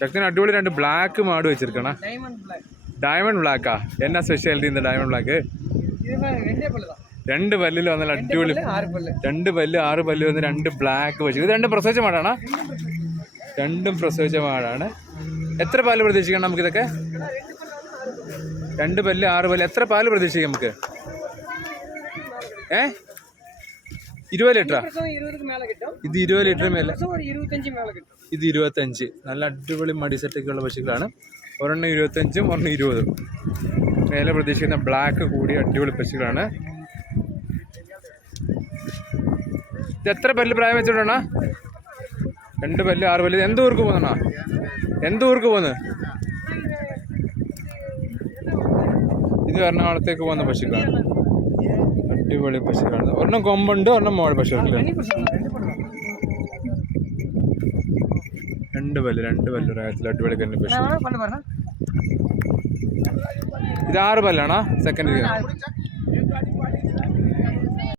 ശക്തി അടിപൊളി രണ്ട് ബ്ലാക്ക് മാട് വെച്ചിരിക്കണ. ഡയമണ്ട് ബ്ലാക്കാ എന്നാ സ്പെഷ്യാലിറ്റി ഇന്ന് ഡയമണ്ട് ബ്ലാക്ക് രണ്ട് പല്ലിൽ വന്ന അടിപൊളി രണ്ട് പല്ല് ആറ് പല്ല് വന്ന് രണ്ട് ബ്ലാക്ക് വെച്ചു. ഇത് രണ്ടും പ്രസവിച്ച മാടാണ്? രണ്ടും പ്രസവിച്ച മാടാണ്. എത്ര പാൽ പ്രതീക്ഷിക്കണം നമുക്ക് ഇതൊക്കെ? രണ്ട് പല്ല് ആറ് പല്ല്. എത്ര പാൽ പ്രതീക്ഷിക്കാം നമുക്ക്? ഏഹ് ഇരുപത് ലിറ്ററാ? ഇത് ഇരുപത് ലിറ്റർ മേലെ. ഇത് ഇരുപത്തഞ്ച്. നല്ല അടിപൊളി മടി സെറ്റൊക്കെ ഉള്ള പശുക്കളാണ്. ഒരെണ്ണം ഇരുപത്തഞ്ചും ഒരെണ്ണം ഇരുപതും. മേലെ പ്രതീക്ഷിക്കുന്ന ബ്ലാക്ക് കൂടി അടിപൊളി പശുക്കളാണ്. ഇത് എത്ര പല്ല് പ്രായം വെച്ചിട്ടാണ് രണ്ട് പല്ല് ആറ് പല്ല്. എന്ത് ഊർക്ക് പോകുന്നണ എന്ത് ഊർക്ക് പോകുന്നത് ഇത് എറണാകുളത്തേക്ക് പോകുന്ന പശുക്കളാണ്. അടിപൊളി പശുക്കളാണ്. ഒരെണ്ണം കൊമ്പുണ്ട് ഒരെണ്ണം മോൾ പശുക്കളാണ് രണ്ട് പല്ല് രണ്ട് പല്ല് രാജ്യത്തിൽ അടിപൊളി കണ്ണി പശു ഇത് ആറ് പല്ലാണോ? സെക്കൻഡ്